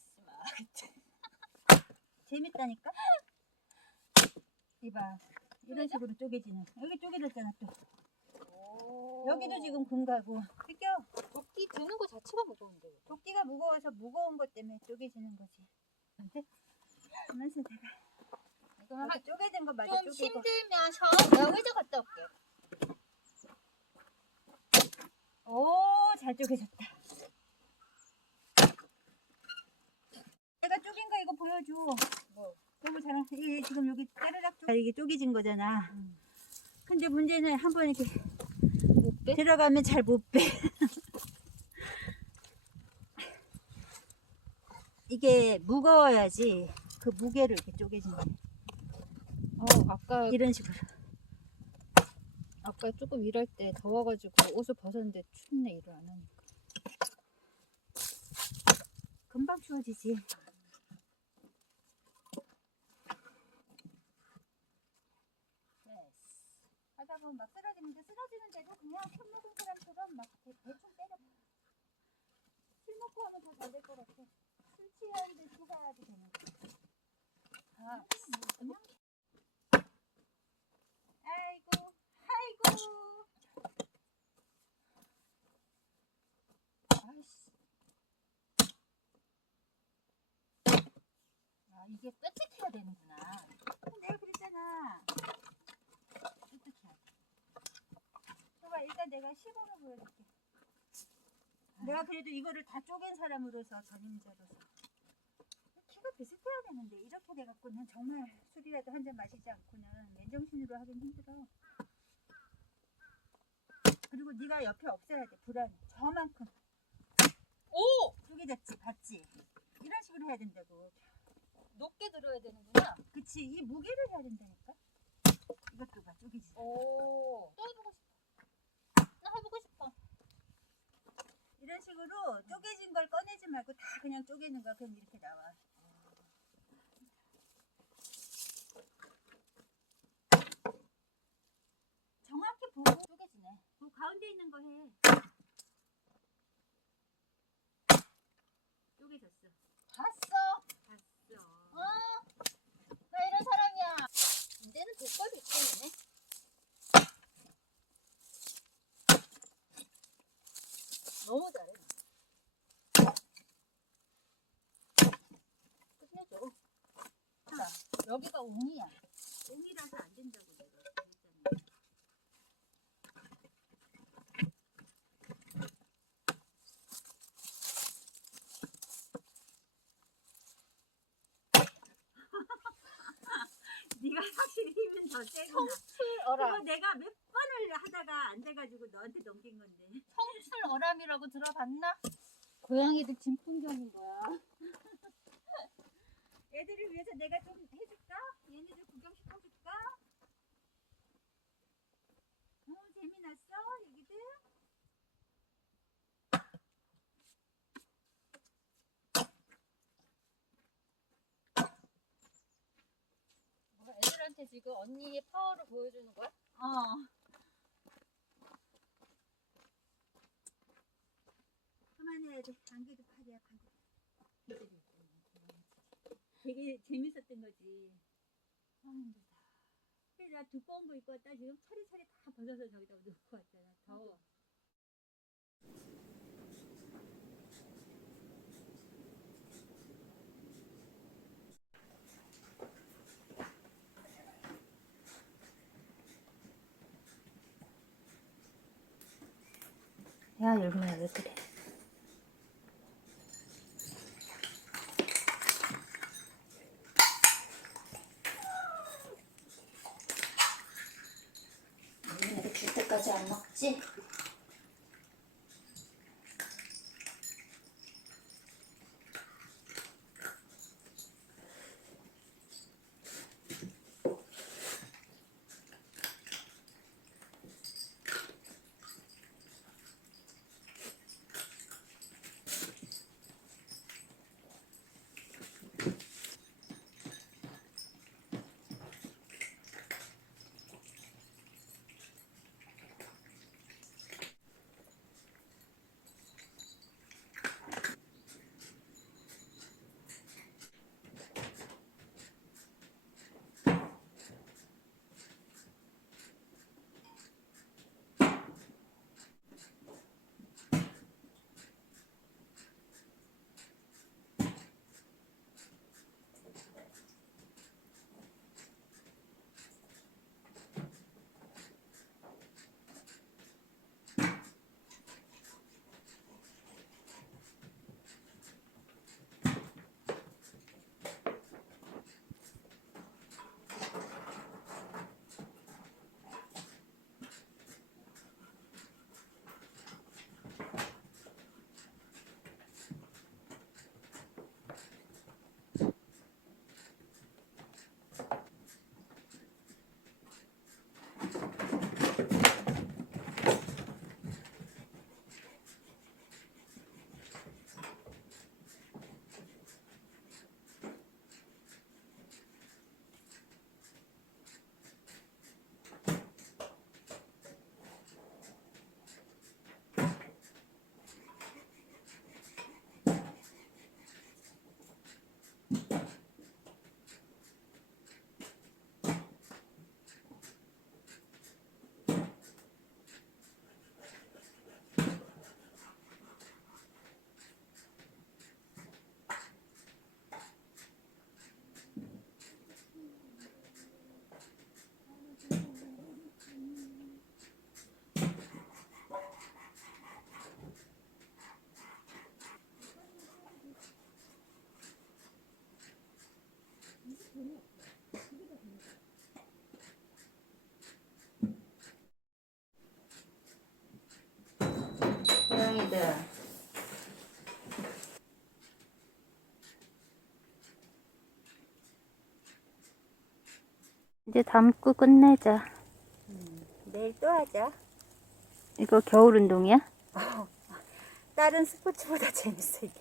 하지 마. 재밌다니까? 이봐. 이런 식으로 쪼개지는. 여기 쪼개졌잖아 또. 오. 여기도 지금 금가고. 비껴. 도끼 드는 거 자체가 무거운데. 도끼가 무거워서 무거운 것 때문에 쪼개지는 거지. 근데 가만있어 내가. 이거 여기 쪼개진 거 맞아. 좀 쪼개고. 힘들면 샤워. 내가 의자 갔다 올게. 오, 잘 쪼개졌다. 내가 쪼갠 거 이거 보여줘. 뭐? 너무 잘한. 이게 지금 여기 따르락 이게 쪼개진 거잖아. 근데 문제는 한번 이렇게 못 빼? 들어가면 잘 못 빼. 이게 무거워야지 그 무게를 이렇게 쪼개진 거야. 아까 이런 식으로. 조금 일할 때 더워가지고 옷을 벗었는데 춥네. 일을 안 하니까. 금방 추워지지. 하다 보면 막 쓰러지는데 쓰러지는데도 그냥 술 먹은 사람처럼 막 대충 때려. 술 먹고 하면 더 잘 될 것 같아. 술 취하는데 추가야지 되는 거. 그냥. 아이고, 아이고. 아이씨. 이게 뾰족해야 되는구나. 내가 그랬잖아. 어떻게 해야 돼? 봐봐, 일단 내가 시범을 보여줄게. 내가 그래도 이거를 다 쪼갠 사람으로서 전임자로서 키가 비슷해야 되는데 이렇게 돼갖고는 정말 술이라도 한 잔 마시지 않고는 맨정신으로 하긴 힘들어. 그리고 네가 옆에 없어야 돼. 불안해. 저만큼. 오! 쪼개졌지, 봤지? 이런 식으로 해야 된다고. 높게 들어야 되는구나. 그치, 이 무게를 해야 된다니까. 이것도 봐, 쪼개지. 오. 또 해보고 싶어. 나 해보고 싶어. 이런 식으로 쪼개진 걸 꺼내지 말고 다 그냥 쪼개는 거야. 그럼 이렇게 나와. 정확히 보고 쪼개지네. 그 가운데 있는 거 해. 쪼개졌어. 봤어. 봤어. 나 이런 사람이야. 이제는 독걸 비치네. 너무 잘해. 끝내줘. 자, 여기가 옹이야. 옹이라서 안 된다고 내가 그랬잖아. 네가 확실히 힘은 더 세구나. 청출어람. 그거 내가 몇 번을 하다가 안 돼가지고 너한테 넘긴 건데. 청출어람이라고 들어봤나? 고양이들 진풍경인 거야. 애들을 위해서 내가 좀 해줄까? 얘네들 구경시켜줄까? 재미났어? 얘기들? 애들한테 지금 언니의 파워를 보여주는 거야? 그만해야 돼. 안개도 팔이야, 판다. 되게 재밌었던 거지. 힘들다. 그래, 나 두꺼운 거 입고 왔다. 지금 차리차리 다 벗어서 저기다 놓고 왔잖아. 더워. 야, 얼마야, 왜 그래? 언니한테 줄 때까지 안 먹지? 이제 담고 끝내자. 내일 또 하자. 이거 겨울 운동이야? 다른 스포츠보다 재밌어 이게.